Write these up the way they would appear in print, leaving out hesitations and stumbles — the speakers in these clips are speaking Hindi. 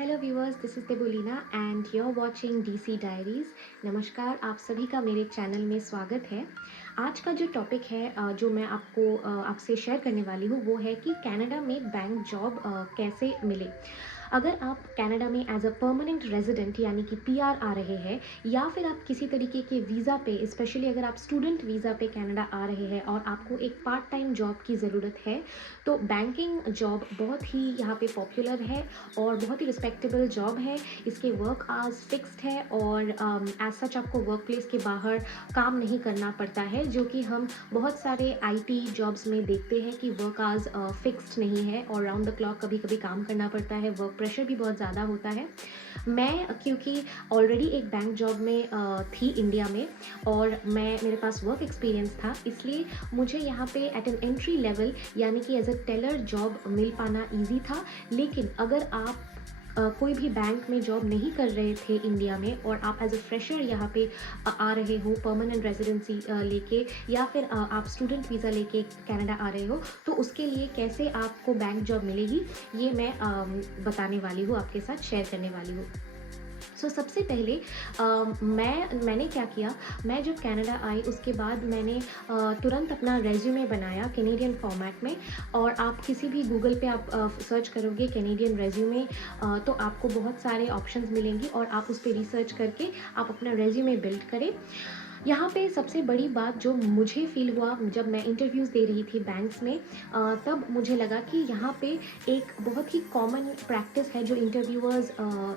Hello viewers, this is Debolina and you are watching DC diaries. नमस्कार, आप सभी का मेरे चैनल में स्वागत है। आज का जो टॉपिक है जो मैं आपसे शेयर करने वाली हूँ वो है कि कनाडा में बैंक जॉब कैसे मिले। अगर आप कनाडा में एज अ परमानेंट रेजिडेंट यानी कि पीआर आ रहे हैं या फिर आप किसी तरीके के वीज़ा पे, स्पेशली अगर आप स्टूडेंट वीज़ा पे कनाडा आ रहे हैं और आपको एक पार्ट टाइम जॉब की ज़रूरत है, तो बैंकिंग जॉब बहुत ही यहाँ पे पॉपुलर है और बहुत ही रिस्पेक्टेबल जॉब है। इसके वर्क आवर्स फिक्स्ड है और एज सच आपको वर्क प्लेस के बाहर काम नहीं करना पड़ता है, जो कि हम बहुत सारे आईटी जॉब्स में देखते हैं कि वर्क आवर्स फिक्स्ड नहीं है और राउंड द क्लॉक कभी कभी काम करना पड़ता है, वर्क प्रेशर भी बहुत ज़्यादा होता है। मैं क्योंकि ऑलरेडी एक बैंक जॉब में थी इंडिया में और मेरे पास वर्क एक्सपीरियंस था, इसलिए मुझे यहाँ पे एट एन एंट्री लेवल यानी कि एज अ टेलर जॉब मिल पाना ईजी था। लेकिन अगर आप कोई भी बैंक में जॉब नहीं कर रहे थे इंडिया में और आप एज अ फ्रेशर यहाँ पे आ रहे हो परमानेंट रेजिडेंसी लेके, या फिर आप स्टूडेंट वीज़ा लेके कनाडा आ रहे हो, तो उसके लिए कैसे आपको बैंक जॉब मिलेगी ये मैं बताने वाली हूँ, आपके साथ शेयर करने वाली हूँ। सबसे पहले मैंने क्या किया, मैं जब कनाडा आई उसके बाद मैंने तुरंत अपना रेज्यूमे बनाया कैनेडियन फॉर्मेट में। और आप किसी भी गूगल पे आप सर्च करोगे कैनेडियन रेज्यूमे, तो आपको बहुत सारे ऑप्शंस मिलेंगी और आप उस पर रिसर्च करके आप अपना रेज्यूमे बिल्ड करें। यहाँ पे सबसे बड़ी बात जो मुझे फ़ील हुआ जब मैं इंटरव्यूज़ दे रही थी बैंक्स में, तब मुझे लगा कि यहाँ पे एक बहुत ही कॉमन प्रैक्टिस है जो इंटरव्यूअर्स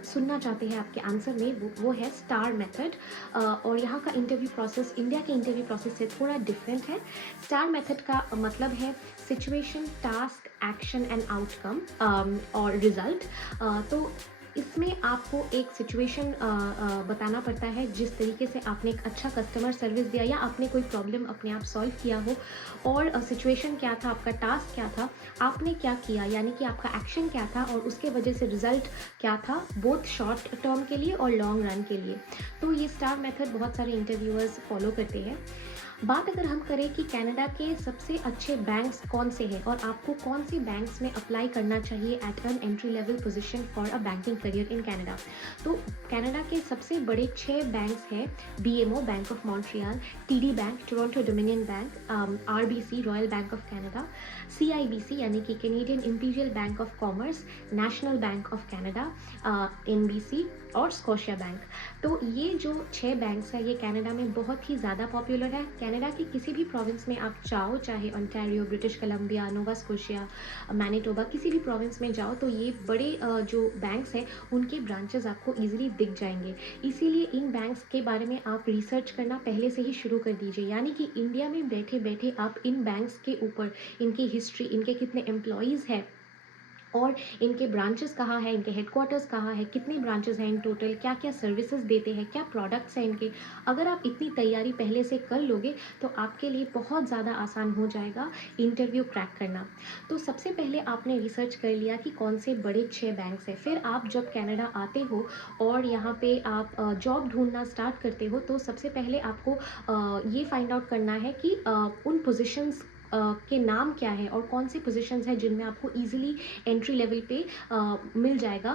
सुनना चाहते हैं आपके आंसर में, वो है स्टार मेथड। और यहाँ का इंटरव्यू प्रोसेस इंडिया के इंटरव्यू प्रोसेस से थोड़ा डिफरेंट है। स्टार मेथड का मतलब है situation, task, action and outcome और रिजल्ट। तो इसमें आपको एक सिचुएशन बताना पड़ता है, जिस तरीके से आपने एक अच्छा कस्टमर सर्विस दिया या आपने कोई प्रॉब्लम अपने आप सॉल्व किया हो, और सिचुएशन क्या था, आपका टास्क क्या था, आपने क्या किया यानी कि आपका एक्शन क्या था, और उसके वजह से रिजल्ट क्या था, बोथ शॉर्ट टर्म के लिए और लॉन्ग रन के लिए। तो ये स्टार मेथड बहुत सारे इंटरव्यूअर्स फॉलो करते हैं। बात अगर हम करें कि कनाडा के सबसे अच्छे बैंक्स कौन से हैं और आपको कौन से बैंक्स में अप्लाई करना चाहिए at an entry level position for a banking career in Canada, तो कनाडा के सबसे बड़े 6 बैंक्स हैं: BMO, Bank of Montreal; TD Bank, Toronto Dominion Bank; RBC, Royal Bank of Canada; CIBC यानी कि Canadian Imperial Bank of Commerce; National Bank of Canada, NBC, और स्कोशिया बैंक। तो ये जो 6 बैंक्स हैं ये कनाडा में बहुत ही ज़्यादा पॉपुलर है। कनाडा के किसी भी प्रोविंस में आप जाओ, चाहे Ontario, British Columbia, Nova Scotia, Manitoba, किसी भी प्रोविंस में जाओ, तो ये बड़े जो बैंक्स हैं उनके ब्रांचेस आपको ईजिली दिख जाएंगे। इसीलिए इन बैंक्स के बारे में आप रिसर्च करना पहले से ही शुरू कर दीजिए, यानी कि इंडिया में बैठे बैठे आप इन बैंक्स के ऊपर, इनकी हिस्ट्री, इनके कितने एम्प्लॉयज़ हैं और इनके ब्रांचेस कहाँ हैं, इनके हेडक्वार्टर्स कहाँ हैं, कितने ब्रांचेस हैं इन टोटल, क्या क्या सर्विसेज देते हैं, क्या प्रोडक्ट्स हैं इनके, अगर आप इतनी तैयारी पहले से कर लोगे तो आपके लिए बहुत ज़्यादा आसान हो जाएगा इंटरव्यू क्रैक करना। तो सबसे पहले आपने रिसर्च कर लिया कि कौन से बड़े 6 बैंक्स हैं। फिर आप जब कनाडा आते हो और यहाँ पे आप जॉब ढूंढना स्टार्ट करते हो, तो सबसे पहले आपको ये फाइंड आउट करना है कि उन पोजिशंस के नाम क्या है और कौन से पोजीशंस हैं जिनमें आपको इजीली एंट्री लेवल पे मिल जाएगा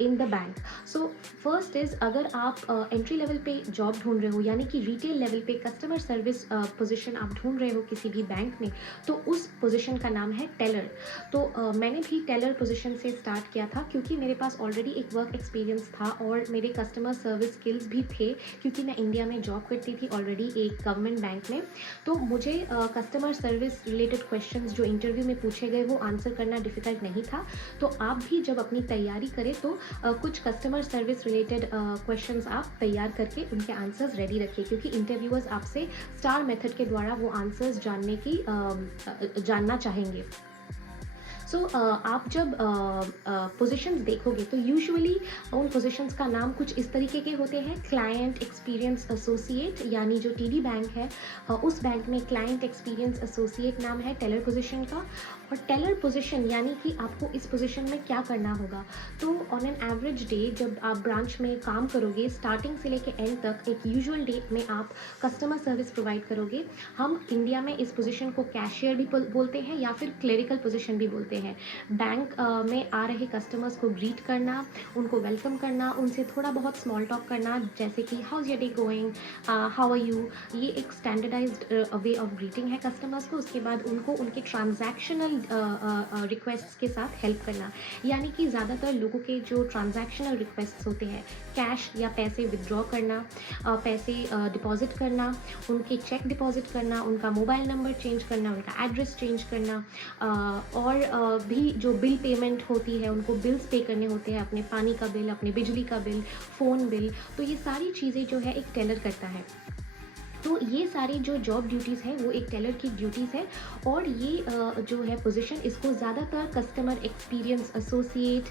in the bank. So first is, अगर आप एंट्री लेवल पे जॉब ढूंढ रहे हो यानी कि रिटेल लेवल पे कस्टमर सर्विस पोजीशन आप ढूंढ रहे हो किसी भी बैंक में, तो उस पोजीशन का नाम है टेलर। तो मैंने भी टेलर पोजीशन से स्टार्ट किया था क्योंकि मेरे पास ऑलरेडी एक वर्क एक्सपीरियंस था और मेरे कस्टमर सर्विस स्किल्स भी थे, क्योंकि मैं इंडिया में जॉब करती थी ऑलरेडी एक गवर्नमेंट बैंक में। तो मुझे कस्टमर सर्विस रिलेटेड क्वेश्चंस जो इंटरव्यू में पूछे गए वो आंसर करना डिफ़िकल्ट नहीं था। तो आप भी जब अपनी तैयारी करें तो कुछ कस्टमर सर्विस रिलेटेड क्वेश्चंस आप तैयार करके उनके आंसर्स रेडी रखिए, क्योंकि इंटरव्यूअर्स आपसे स्टार मेथड के द्वारा वो आंसर्स जानना चाहेंगे। आप जब पोजीशंस देखोगे तो यूजुअली उन पोजीशंस का नाम कुछ इस तरीके के होते हैं: क्लाइंट एक्सपीरियंस एसोसिएट, यानी जो टीडी बैंक है उस बैंक में क्लाइंट एक्सपीरियंस एसोसिएट नाम है टेलर पोजीशन का। और टेलर पोजीशन यानी कि आपको इस पोजीशन में क्या करना होगा। तो ऑन एन एवरेज डे जब आप ब्रांच में काम करोगे, स्टार्टिंग से लेके एंड तक एक यूजुअल डे में आप कस्टमर सर्विस प्रोवाइड करोगे। हम इंडिया में इस पोजीशन को कैशियर भी बोलते हैं या फिर क्लेरिकल पोजीशन भी बोलते हैं। बैंक में आ रहे कस्टमर्स को ग्रीट करना, उनको वेलकम करना, उनसे थोड़ा बहुत स्मॉल टॉक करना, जैसे कि how is your day going, how are you, ये एक स्टैंडर्डाइज्ड वे ऑफ ग्रीटिंग है कस्टमर्स को। उसके बाद उनको उनके ट्रांजैक्शनल रिक्वेस्ट्स के साथ हेल्प करना, यानी कि ज़्यादातर लोगों के जो ट्रांजैक्शनल रिक्वेस्ट्स होते हैं, कैश या पैसे विदड्रॉ करना, पैसे डिपॉजिट करना, उनके चेक डिपॉजिट करना, उनका मोबाइल नंबर चेंज करना, उनका एड्रेस चेंज करना, और भी जो बिल पेमेंट होती है, उनको बिल्स पे करने होते हैं, अपने पानी का बिल, अपने बिजली का बिल, फ़ोन बिल, तो ये सारी चीज़ें जो है एक टेलर करता है। तो ये सारी जो जॉब ड्यूटीज़ हैं वो एक टेलर की ड्यूटीज़ है। और ये जो है पोजीशन, इसको ज़्यादातर कस्टमर एक्सपीरियंस एसोसिएट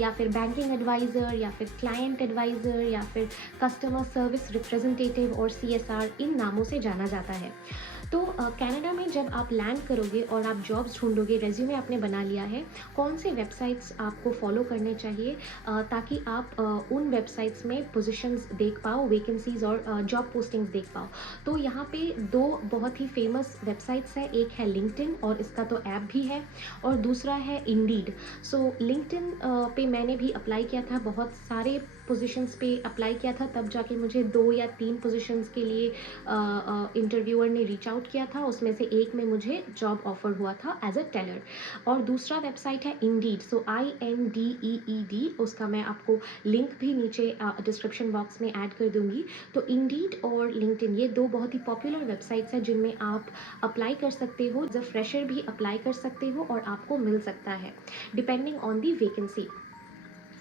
या फिर बैंकिंग एडवाइज़र या फिर क्लाइंट एडवाइज़र या फिर कस्टमर सर्विस रिप्रेजेंटेटिव और CSR, इन नामों से जाना जाता है। तो कनाडा में जब आप लैंड करोगे और आप जॉब्स ढूंढोगे, रेज्यूमे आपने बना लिया है, कौन से वेबसाइट्स आपको फॉलो करने चाहिए ताकि आप उन वेबसाइट्स में पोजीशंस देख पाओ, वैकेंसीज और जॉब पोस्टिंग्स देख पाओ। तो यहाँ पे दो बहुत ही फेमस वेबसाइट्स हैं, एक है लिंक्डइन और इसका तो ऐप भी है, और दूसरा है इंडीड। सो लिंक्डइन पे मैंने भी अप्लाई किया था, बहुत सारे पोजीशंस पे अप्लाई किया था, तब जाके मुझे 2 या 3 पोजीशंस के लिए इंटरव्यूअर ने रीच आउट किया था, उसमें से एक में मुझे जॉब ऑफर हुआ था एज अ टेलर। और दूसरा वेबसाइट है इंडीड, सो INDEED, उसका मैं आपको लिंक भी नीचे डिस्क्रिप्शन बॉक्स में ऐड कर दूंगी। तो इंडीड और लिंक्डइन, ये दो बहुत ही पॉपुलर वेबसाइट्स हैं जिनमें आप अप्लाई कर सकते हो, एज अ फ्रेशर भी अप्लाई कर सकते हो और आपको मिल सकता है डिपेंडिंग ऑन दी वैकेंसी।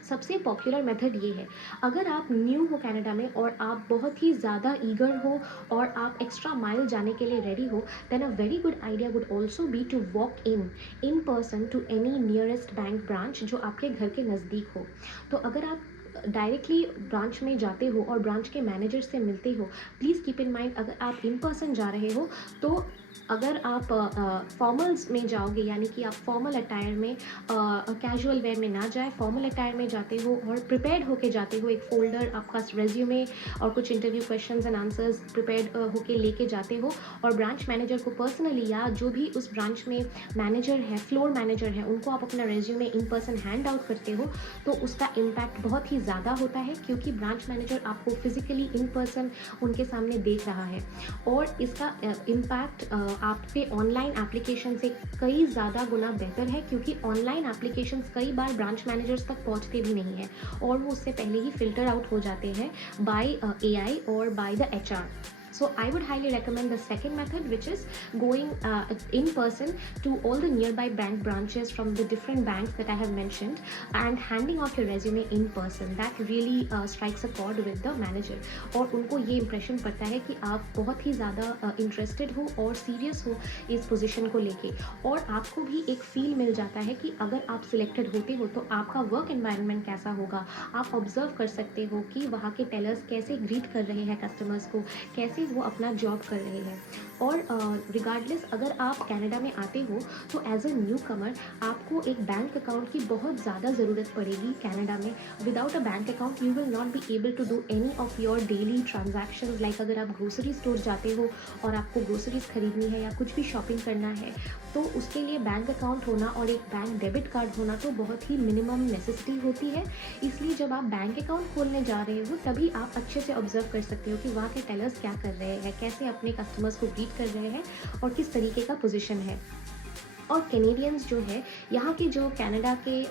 सबसे पॉपुलर मेथड ये है, अगर आप न्यू हो कनाडा में और आप बहुत ही ज़्यादा ईगर हो और आप एक्स्ट्रा माइल जाने के लिए रेडी हो, then a very good idea would also be to walk in person to any nearest bank branch जो आपके घर के नज़दीक हो। तो अगर आप डायरेक्टली ब्रांच में जाते हो और ब्रांच के मैनेजर से मिलते हो, प्लीज़ कीप इन माइंड, अगर आप इन पर्सन जा रहे हो तो अगर आप फॉर्मल्स में जाओगे, यानी कि आप फॉर्मल अटायर में, कैजुअल वेयर में ना जाए, फॉर्मल अटायर में जाते हो और प्रिपेयर्ड होके जाते हो, एक फोल्डर आपका रेज्यूमे और कुछ interview questions and answers prepared होके लेके जाते हो, और ब्रांच मैनेजर को पर्सनली या जो भी उस ब्रांच में मैनेजर है, फ्लोर मैनेजर है, उनको आप अपना resume in person hand out करते हो, तो उसका इम्पैक्ट बहुत ही ज़्यादा होता है, क्योंकि ब्रांच मैनेजर आपको फिजिकली इन पर्सन उनके सामने देख रहा है। और इसका इम्पैक्ट आपके ऑनलाइन एप्लीकेशन से कई ज़्यादा गुना बेहतर है, क्योंकि ऑनलाइन एप्लीकेशंस कई बार ब्रांच मैनेजर्स तक पहुंचते भी नहीं हैं और वो उससे पहले ही फिल्टर आउट हो जाते हैं बाय AI और by the HR. So I would highly recommend the second method, which is going in person to all the nearby bank branches from the different banks that I have mentioned and handing off your resume in person. That really strikes a chord with the manager और उनको ये impression पड़ता है कि आप बहुत ही ज़्यादा interested हो और serious हो इस position को लेके, और आपको भी एक feel मिल जाता है कि अगर आप selected होते हो तो आपका work environment कैसा होगा। आप observe कर सकते हो कि वहाँ के टेलर्स कैसे ग्रीट कर रहे हैं कस्टमर्स को, कैसे वो अपना जॉब कर रहे हैं। और रिगार्डलेस अगर आप कनाडा में आते हो तो एज अ न्यू कमर आपको एक बैंक अकाउंट की बहुत ज़्यादा ज़रूरत पड़ेगी कनाडा में। Without a bank account you will not be able to do any of your daily transaction. Like अगर आप ग्रोसरी स्टोर जाते हो और आपको ग्रोसरीज खरीदनी है या कुछ भी शॉपिंग करना है, तो उसके लिए बैंक अकाउंट होना और एक बैंक डेबिट कार्ड होना तो बहुत ही मिनिमम नेसेसिटी होती है। इसलिए जब आप बैंक अकाउंट खोलने जा रहे हो तभी आप अच्छे से ऑब्जर्व कर सकते हो कि वहाँ के टेलर्स क्या कर रहे हैं, कैसे अपने कस्टमर्स को ग्रीट कर रहे हैं और किस तरीके का पोजीशन है। और कैनेडियंस जो है, यहाँ के जो कनाडा के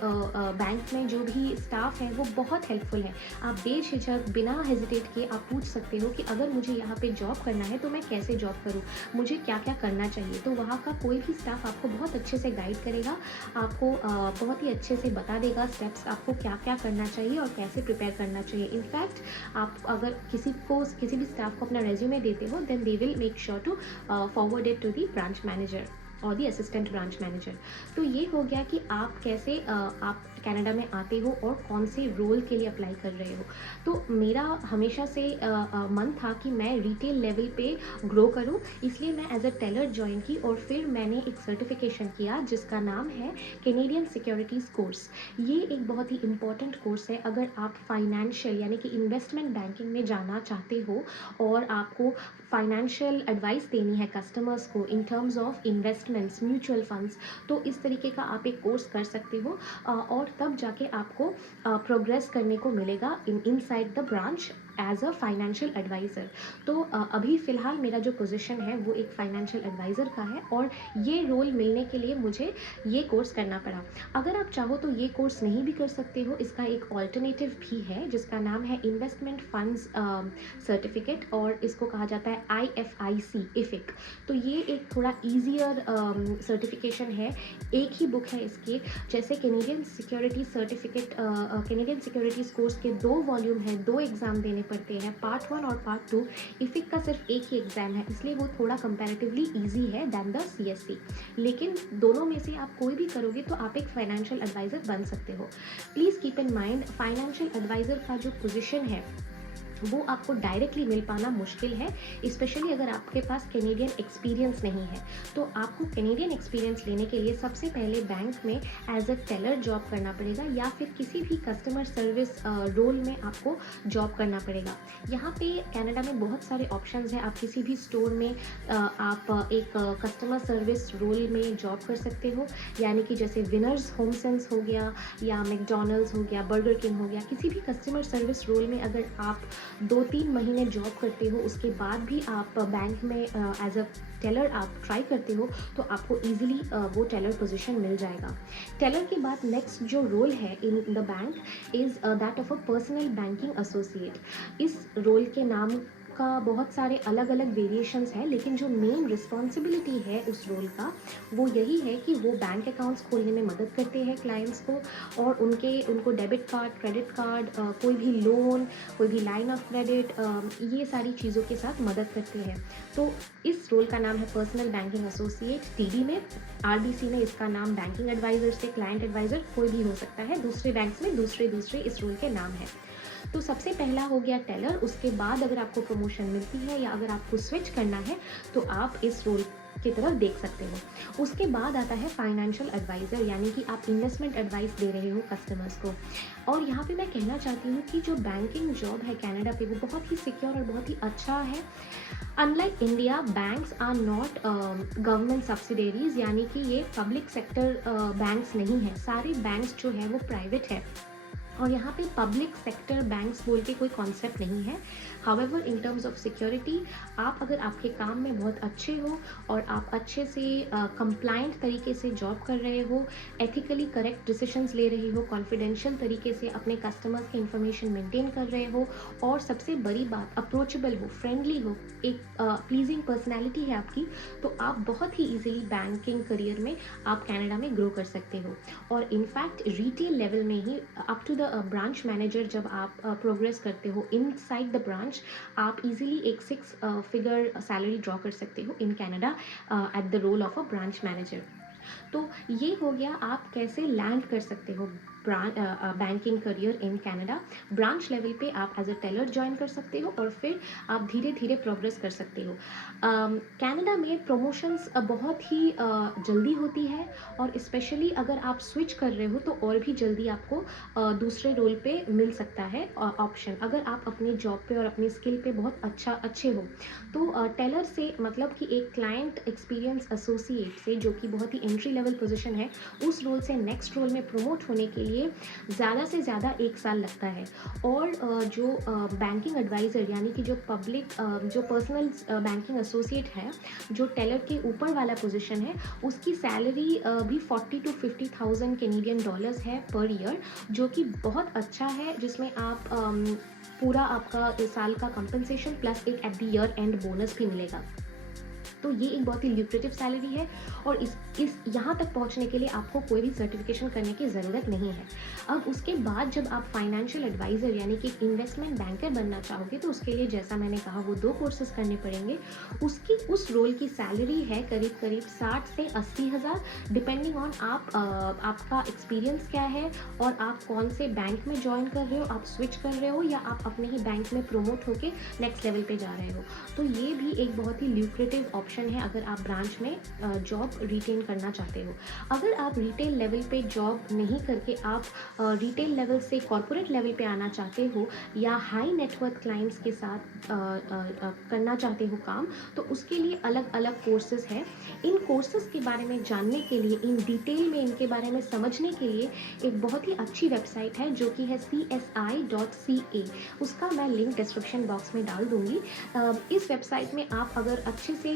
बैंक में जो भी स्टाफ है वो बहुत हेल्पफुल है। आप बेझिझक बिना हेजिटेट किए आप पूछ सकते हो कि अगर मुझे यहाँ पे जॉब करना है तो मैं कैसे जॉब करूँ, मुझे क्या क्या करना चाहिए। तो वहाँ का कोई भी स्टाफ आपको बहुत अच्छे से गाइड करेगा, आपको बहुत ही अच्छे से बता देगा स्टेप्स आपको क्या क्या करना चाहिए और कैसे प्रिपेयर करना चाहिए। इनफैक्ट आप अगर किसी भी स्टाफ को अपना रेज्यूमे देते हो then they will make sure to forward it to the branch manager. और दी असिस्टेंट ब्रांच मैनेजर। तो ये हो गया कि आप कैसे आप कनाडा में आते हो और कौन से रोल के लिए अप्लाई कर रहे हो। तो मेरा हमेशा से मन था कि मैं रिटेल लेवल पे ग्रो करूं, इसलिए मैं एज अ टेलर ज्वाइन की और फिर मैंने एक सर्टिफिकेशन किया जिसका नाम है कैनेडियन सिक्योरिटीज़ कोर्स। ये एक बहुत ही इम्पॉर्टेंट कोर्स है अगर आप फाइनेंशियल यानी कि इन्वेस्टमेंट बैंकिंग में जाना चाहते हो और आपको फाइनेंशियल एडवाइस देनी है कस्टमर्स को in terms of investments, mutual funds. तो इस तरीके का आप एक कोर्स कर सकते हो और तब जाके आपको प्रोग्रेस करने को मिलेगा inside the branch as a financial advisor. तो अभी फ़िलहाल मेरा जो पोजीशन है वो एक फाइनेंशियल एडवाइज़र का है और ये रोल मिलने के लिए मुझे ये कोर्स करना पड़ा। अगर आप चाहो तो ये कोर्स नहीं भी कर सकते हो, इसका एक ऑल्टरनेटिव भी है जिसका नाम है इन्वेस्टमेंट फंड्स सर्टिफिकेट और इसको कहा जाता है IFIC इफ़िक। तो ये एक थोड़ा ईजियर सर्टिफिकेशन है, एक ही बुक है इसके। जैसे Canadian securities certificate Canadian securities course के 2 वॉल्यूम हैं, 2 एग्ज़ाम देने पड़ते हैं, पार्ट 1 और पार्ट 2। इफ़िक का सिर्फ एक ही एग्ज़ाम है, इसलिए वो थोड़ा कंपैरेटिवली ईजी है दैन द CSC। लेकिन दोनों में से आप कोई भी करोगे तो आप एक फाइनेंशियल एडवाइज़र बन सकते हो। Please keep in mind financial advisor का जो पोजीशन है वो आपको डायरेक्टली मिल पाना मुश्किल है, स्पेशली अगर आपके पास कैनेडियन एक्सपीरियंस नहीं है। तो आपको कैनेडियन एक्सपीरियंस लेने के लिए सबसे पहले बैंक में एज अ टेलर जॉब करना पड़ेगा या फिर किसी भी कस्टमर सर्विस रोल में आपको जॉब करना पड़ेगा। यहाँ पे कनाडा में बहुत सारे ऑप्शंस हैं, आप किसी भी स्टोर में आप एक कस्टमर सर्विस रोल में जॉब कर सकते हो, यानी कि जैसे विनर्स होम सेंस हो गया या मैकडॉनल्ड्स हो गया, बर्गर किंग हो गया। किसी भी कस्टमर सर्विस रोल में अगर आप 2-3 महीने जॉब करते हो, उसके बाद भी आप बैंक में एज अ टेलर आप ट्राई करते हो तो आपको ईजिली वो टेलर पोजीशन मिल जाएगा। टेलर के बाद नेक्स्ट जो रोल है in the bank is that of a personal banking associate. इस रोल के नाम का बहुत सारे अलग अलग वेरिएशंस हैं, लेकिन जो मेन रिस्पॉन्सिबिलिटी है उस रोल का वो यही है कि वो बैंक अकाउंट्स खोलने में मदद करते हैं क्लाइंट्स को और उनको डेबिट कार्ड, क्रेडिट कार्ड, कोई भी लोन, कोई भी लाइन ऑफ क्रेडिट, ये सारी चीज़ों के साथ मदद करते हैं। तो इस रोल का नाम है पर्सनल बैंकिंग एसोसिएट। TD में, RBC में इसका नाम बैंकिंग एडवाइज़र से क्लाइंट एडवाइज़र कोई भी हो सकता है, दूसरे बैंक्स में दूसरे इस रोल के नाम है। तो सबसे पहला हो गया टेलर, उसके बाद अगर आपको प्रमोशन मिलती है या अगर आपको स्विच करना है तो आप इस रोल की तरफ देख सकते हो। उसके बाद आता है फाइनेंशियल एडवाइज़र, यानी कि आप इन्वेस्टमेंट एडवाइस दे रहे हो कस्टमर्स को। और यहाँ पे मैं कहना चाहती हूँ कि जो बैंकिंग जॉब है कनाडा पे वो बहुत ही सिक्योर और बहुत ही अच्छा है। Unlike India, banks are not government subsidiaries, यानी कि ये पब्लिक सेक्टर बैंक्स नहीं है, सारे बैंक्स जो है वो प्राइवेट है और यहाँ पे पब्लिक सेक्टर बैंक्स बोल के कोई कॉन्सेप्ट नहीं है। However in terms of security, आप अगर आपके काम में बहुत अच्छे हो और आप अच्छे से कंप्लाइंट तरीके से जॉब कर रहे हो, एथिकली करेक्ट डिसीजंस ले रहे हो, कॉन्फिडेंशियल तरीके से अपने कस्टमर्स की इंफॉर्मेशन मेंटेन कर रहे हो और सबसे बड़ी बात अप्रोचेबल हो, फ्रेंडली हो, एक प्लीजिंग पर्सनैलिटी है आपकी, तो आप बहुत ही ईजिली बैंकिंग करियर में आप कनाडा में ग्रो कर सकते हो। और इनफैक्ट रिटेल लेवल में ही up to the branch manager जब आप प्रोग्रेस करते हो इनसाइड द ब्रांच, आप इजीली एक 6 फिगर सैलरी ड्रॉ कर सकते हो in Canada at the role of a branch manager. तो ये हो गया आप कैसे लैंड कर सकते हो banking career in Canada. Branch level पे आप एज अ टेलर ज्वाइन कर सकते हो और फिर आप धीरे धीरे प्रोग्रेस कर सकते हो। कनाडा में प्रमोशंस बहुत ही जल्दी होती है और स्पेशली अगर आप स्विच कर रहे हो तो और भी जल्दी आपको दूसरे रोल पे मिल सकता है ऑप्शन, अगर आप अपनी जॉब पे और अपनी स्किल पे बहुत अच्छे हो। तो टेलर से मतलब कि एक क्लाइंट एक्सपीरियंस एसोसिएट से, जो कि बहुत ही एंट्री लेवल पोजीशन है, उस रोल से नेक्स्ट रोल में प्रमोट होने के लिए ज़्यादा से ज़्यादा 1 साल लगता है। और जो बैंकिंग एडवाइज़र यानी कि जो जो पर्सनल बैंकिंग एसोसिएट है, जो टेलर के ऊपर वाला पोजीशन है, उसकी सैलरी भी 40 to 50,000 कैनेडियन डॉलर्स है पर ईयर, जो कि बहुत अच्छा है, जिसमें आप पूरा आपका इस साल का कंपनसेशन प्लस एक at the year and bonus भी मिलेगा। तो ये एक बहुत ही ल्यूक्रेटिव सैलरी है और इस यहाँ तक पहुँचने के लिए आपको कोई भी सर्टिफिकेशन करने की ज़रूरत नहीं है। अब उसके बाद जब आप फाइनेंशियल एडवाइज़र यानी कि इन्वेस्टमेंट बैंकर बनना चाहोगे तो उसके लिए जैसा मैंने कहा वो 2 कोर्सेज़ करने पड़ेंगे। उसकी उस रोल की सैलरी है करीब-करीब 60 से 80 हज़ार, डिपेंडिंग ऑन आपका एक्सपीरियंस क्या है और आप कौन से बैंक में जॉइन कर रहे हो, आप स्विच कर रहे हो या आप अपने ही बैंक में प्रमोट होके नेक्स्ट लेवल पे जा रहे हो। तो ये भी एक बहुत ही ल्यूक्रेटिव ऑप्शन है अगर आप ब्रांच में जॉब रिटेन करना चाहते हो। अगर आप रिटेल लेवल पे जॉब नहीं करके आप रिटेल लेवल से कॉर्पोरेट लेवल पे आना चाहते हो या हाई नेटवर्थ क्लाइंट्स के साथ करना चाहते हो काम, तो उसके लिए अलग अलग कोर्सेज हैं। इन कोर्सेज के बारे में जानने के लिए, इन डिटेल में इनके बारे में समझने के लिए एक बहुत ही अच्छी वेबसाइट है जो कि है csi.ca। उसका मैं लिंक डिस्क्रिप्शन बॉक्स में डाल दूँगी। इस वेबसाइट में आप अगर अच्छे से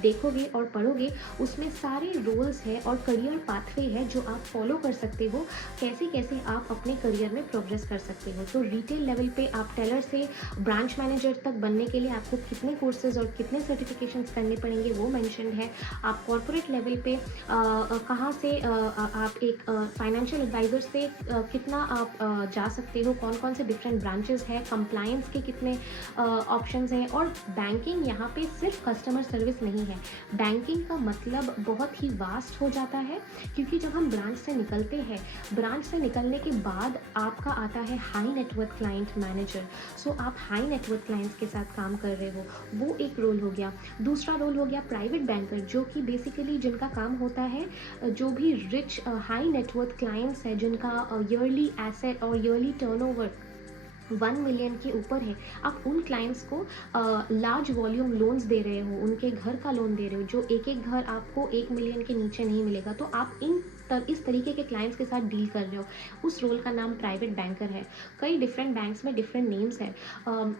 देखोगे और पढ़ोगे, उसमें सारे रोल्स हैं और करियर पाथवे है जो आप फॉलो कर सकते हो, कैसे कैसे आप अपने करियर में प्रोग्रेस कर सकते हो। तो रिटेल लेवल पे आप टेलर से ब्रांच मैनेजर तक बनने के लिए आपको कितने कोर्सेज और कितने सर्टिफिकेशंस करने पड़ेंगे वो मेंशन्ड है। आप कॉर्पोरेट लेवल पे कहाँ से आप एक फाइनेंशियल एडवाइज़र से कितना आप जा सकते हो, कौन कौन से डिफरेंट ब्रांचेस हैं, कंप्लायंस के कितने ऑप्शंस हैं। और बैंकिंग यहाँ पे सिर्फ कस्टमर सर्विस नहीं है, बैंकिंग का मतलब बहुत ही वास्ट हो जाता है, क्योंकि जब हम ब्रांच से निकलते हैं, ब्रांच से निकलने के बाद आपका आता है हाई नेटवर्थ क्लाइंट मैनेजर। सो आप हाई नेटवर्थ क्लाइंट्स के साथ काम कर रहे हो, वो एक रोल हो गया। दूसरा रोल हो गया प्राइवेट बैंकर, जो कि बेसिकली जिनका काम होता है जो भी रिच हाई नेटवर्थ क्लाइंट्स है जिनका ईयरली एसेट और ईयरली टर्नओवर 1 मिलियन के ऊपर है, आप उन क्लाइंट्स को लार्ज वॉल्यूम लोन्स दे रहे हो, उनके घर का लोन दे रहे हो, जो एक एक घर आपको 1 मिलियन के नीचे नहीं मिलेगा। तो आप इस तरीके के क्लाइंट्स के साथ डील कर रहे हो। उस रोल का नाम प्राइवेट बैंकर है। कई डिफरेंट बैंक्स में डिफरेंट नेम्स हैं।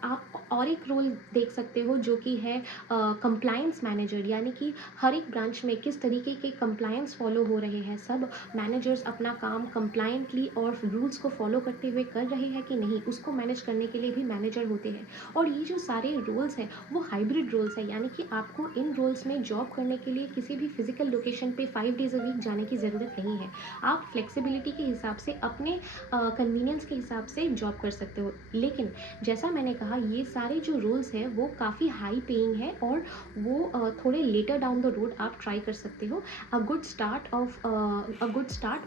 आप और एक रोल देख सकते हो जो कि है कंप्लायंस मैनेजर, यानी कि हर एक ब्रांच में किस तरीके के कंप्लायंस फॉलो हो रहे हैं, सब मैनेजर्स अपना काम कंप्लायंटली और रूल्स को फॉलो करते हुए कर रहे हैं कि नहीं, उसको मैनेज करने के लिए भी मैनेजर होते हैं। और ये जो सारे रोल्स हैं वो हाइब्रिड रोल्स हैं, यानी कि आपको इन रोल्स में जॉब करने के लिए किसी भी फिजिकल लोकेशन पे 5 डेज अ वीक जाने की ज़रूरत नहीं है। आप फ्लेक्सिबिलिटी के हिसाब से अपने कन्वीनियंस के हिसाब से जॉब कर सकते हो। लेकिन जैसा मैंने कहा, ये सारे जो रोल्स हैं वो काफ़ी हाई पेइंग है और वो थोड़े लेटर डाउन द रोड आप ट्राई कर सकते हो। A good start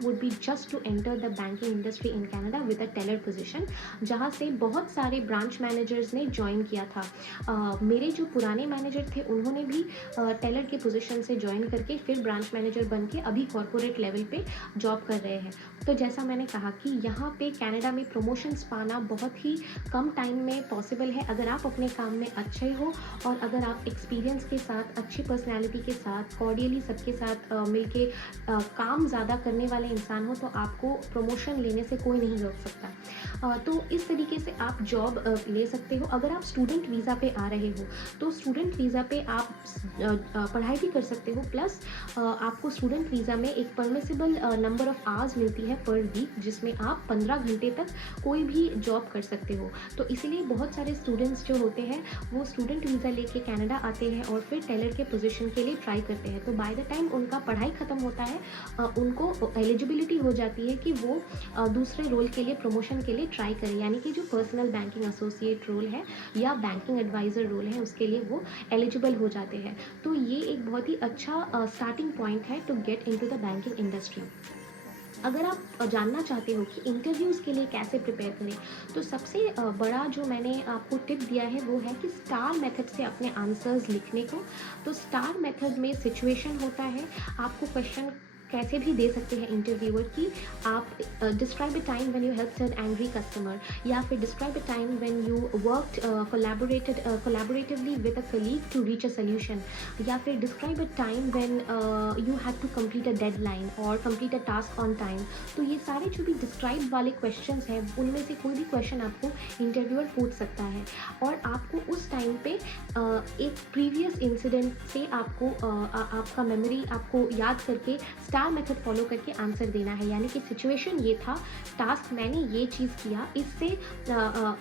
would be just to enter the banking industry in Canada with a teller position, जहाँ से बहुत सारे ब्रांच मैनेजर्स ने ज्वाइन किया था। मेरे जो पुराने मैनेजर थे उन्होंने भी टेलर के पोजीशन से ज्वाइन करके फिर ब्रांच मैनेजर बन के अभी कॉर्पोरेट लेवल पे जॉब कर रहे हैं। तो जैसा मैंने कहा कि यहाँ पे कनाडा में प्रमोशंस पाना बहुत ही कम टाइम में पॉसिबल है अगर आप अपने काम में अच्छे हो और अगर आप एक्सपीरियंस के साथ, अच्छी पर्सनैलिटी के साथ, कॉर्डियली सबके साथ मिलके काम ज़्यादा करने वाले इंसान हो, तो आपको प्रमोशन लेने से कोई नहीं रोक सकता। तो इस तरीके से आप जॉब ले सकते हो। अगर आप स्टूडेंट वीज़ा पे आ रहे हो तो स्टूडेंट वीज़ा पे आप पढ़ाई भी कर सकते हो, प्लस आपको स्टूडेंट वीज़ा में एक परमिसिबल नंबर ऑफ आवर्स मिलती है पर वीक, जिसमें आप 15 घंटे तक कोई भी जॉब कर सकते हो। तो इसीलिए बहुत सारे स्टूडेंट्स जो होते हैं वो स्टूडेंट वीज़ा लेके कनाडा आते हैं और फिर टेलर के पोजीशन के लिए ट्राई करते हैं। तो बाय द टाइम उनका पढ़ाई ख़त्म होता है, उनको एलिजिबिलिटी हो जाती है कि वो दूसरे रोल के लिए, प्रमोशन के लिए ट्राई करें, यानी कि जो पर्सनल बैंकिंग एसोसिएट रोल है या बैंकिंग एडवाइज़र रोल है उसके लिए वो एलिजिबल हो जाते हैं। तो ये एक बहुत ही अच्छा स्टार्टिंग पॉइंट है to get into the banking industry. अगर आप जानना चाहते हो कि इंटरव्यूज़ के लिए कैसे प्रिपेयर करें, तो सबसे बड़ा जो मैंने आपको टिप दिया है वो है कि स्टार मेथड से अपने आंसर्स लिखने को। तो स्टार मेथड में सिचुएशन होता है, आपको क्वेश्चन कैसे भी दे सकते हैं इंटरव्यूअर कि आप describe a time when you helped an angry customer, या फिर describe a time when you worked collaboratively with a colleague to reach a solution, या फिर describe a time when you had to complete a deadline और complete a task on time. तो ये सारे जो भी डिस्क्राइब वाले क्वेश्चंस हैं उनमें से कोई भी क्वेश्चन आपको इंटरव्यूअर पूछ सकता है और आपको उस टाइम पे एक प्रीवियस इंसिडेंट से आपको आपका मेमोरी आपको याद करके स्टार स्टार मेथड फॉलो करके आंसर देना है। यानी कि सिचुएशन ये था, टास्क मैंने ये चीज़ किया, इससे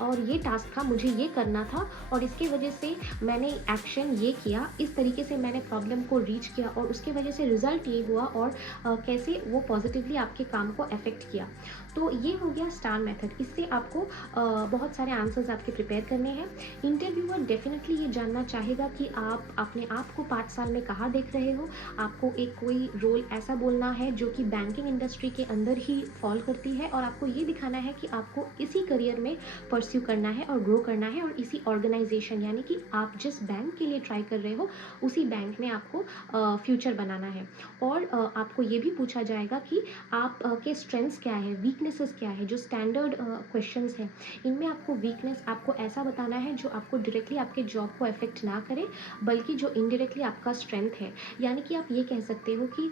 और ये टास्क था, मुझे ये करना था और इसके वजह से मैंने एक्शन ये किया, इस तरीके से मैंने प्रॉब्लम को रीच किया और उसके वजह से रिजल्ट ये हुआ और कैसे वो पॉजिटिवली आपके काम को अफेक्ट किया। तो ये हो गया स्टार मेथड। इससे आपको बहुत सारे आंसर्स आपके प्रिपेयर करने हैं। इंटरव्यूअर डेफिनेटली ये जानना चाहेगा कि आप अपने आप को 5 साल में कहाँ देख रहे हो। आपको एक कोई रोल ऐसा बोलना है जो कि बैंकिंग इंडस्ट्री के अंदर ही फॉल करती है और आपको ये दिखाना है कि आपको इसी करियर में परस्यू करना है और ग्रो करना है और इसी ऑर्गेनाइजेशन, यानी कि आप जिस बैंक के लिए ट्राई कर रहे हो उसी बैंक में आपको फ्यूचर बनाना है। और आपको ये भी पूछा जाएगा कि आप के स्ट्रेंथ्स क्या है, वीकनेसेस क्या है। जो स्टैंडर्ड क्वेश्चंस हैं इनमें आपको वीकनेस आपको ऐसा बताना है जो आपको डायरेक्टली आपके जॉब को अफेक्ट ना करे, बल्कि जो इनडायरेक्टली आपका स्ट्रेंथ है। यानी कि आप ये कह सकते हो कि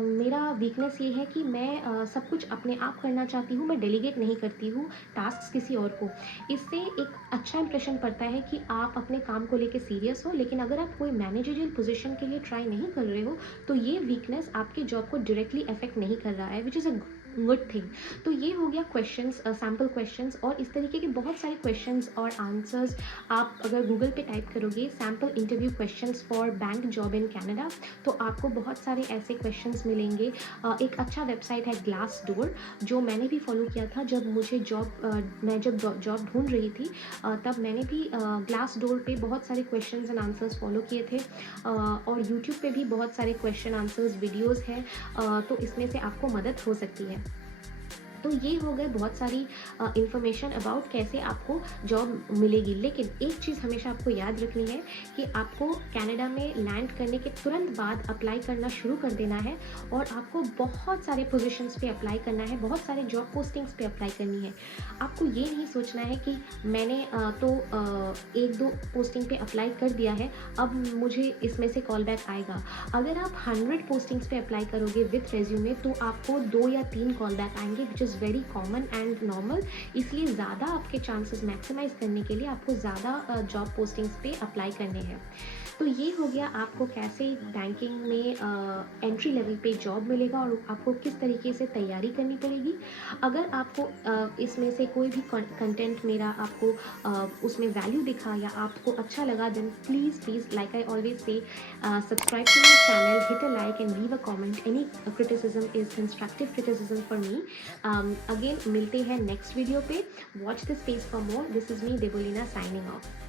मेरा वीकनेस ये है कि मैं सब कुछ अपने आप करना चाहती हूँ, मैं डेलीगेट नहीं करती हूँ टास्क किसी और को। इससे एक अच्छा इंप्रेशन पड़ता है कि आप अपने काम को लेके सीरियस हो। लेकिन अगर आप कोई मैनेजरियल पोजीशन के लिए ट्राई नहीं कर रहे हो तो ये वीकनेस आपके जॉब को डायरेक्टली अफेक्ट नहीं कर रहा है, which is a good thing. तो ये हो गया क्वेश्चंस, सैम्पल क्वेश्चंस। और इस तरीके के बहुत सारे क्वेश्चंस और आंसर्स आप अगर गूगल पे टाइप करोगे sample interview questions for bank job in Canada, तो आपको बहुत सारे ऐसे क्वेश्चंस मिलेंगे। एक अच्छा वेबसाइट है ग्लास डोर, जो मैंने भी फॉलो किया था जब मुझे मैं जब जॉब ढूंढ रही थी, तब मैंने भी ग्लास डोर पे बहुत सारे क्वेश्चंस एंड आंसर्स फॉलो किए थे। और यूट्यूब पे भी बहुत सारे क्वेश्चन आंसर्स वीडियोज़ हैं, तो इसमें से आपको मदद हो सकती है। तो ये हो गए बहुत सारी इन्फॉर्मेशन अबाउट कैसे आपको जॉब मिलेगी। लेकिन एक चीज़ हमेशा आपको याद रखनी है कि आपको कनाडा में लैंड करने के तुरंत बाद अप्लाई करना शुरू कर देना है और आपको बहुत सारे पोजीशंस पे अप्लाई करना है, बहुत सारे जॉब पोस्टिंग्स पे अप्लाई करनी है। आपको ये नहीं सोचना है कि मैंने एक दो पोस्टिंग पे अप्लाई कर दिया है, अब मुझे इसमें से कॉल बैक आएगा। अगर आप 100 पोस्टिंग्स पे अप्लाई करोगे विथ रेज्यूमे तो आपको 2 या 3 कॉल बैक आएंगे, which is very common and normal. इसलिए ज़्यादा आपके चांसेस मैक्सिमाइज करने के लिए आपको ज़्यादा जॉब पोस्टिंग्स पे अप्लाई करने हैं। तो ये हो गया आपको कैसे बैंकिंग में एंट्री लेवल पे जॉब मिलेगा और आपको किस तरीके से तैयारी करनी पड़ेगी। अगर आपको इसमें से कोई भी कंटेंट मेरा आपको उसमें वैल्यू दिखा या आपको अच्छा लगा, then please like I always say subscribe to my channel, hit a like and leave a comment. Any criticism is constructive criticism for me. Again मिलते हैं नेक्स्ट वीडियो पे। Watch this space for more. This is me Debolina signing of.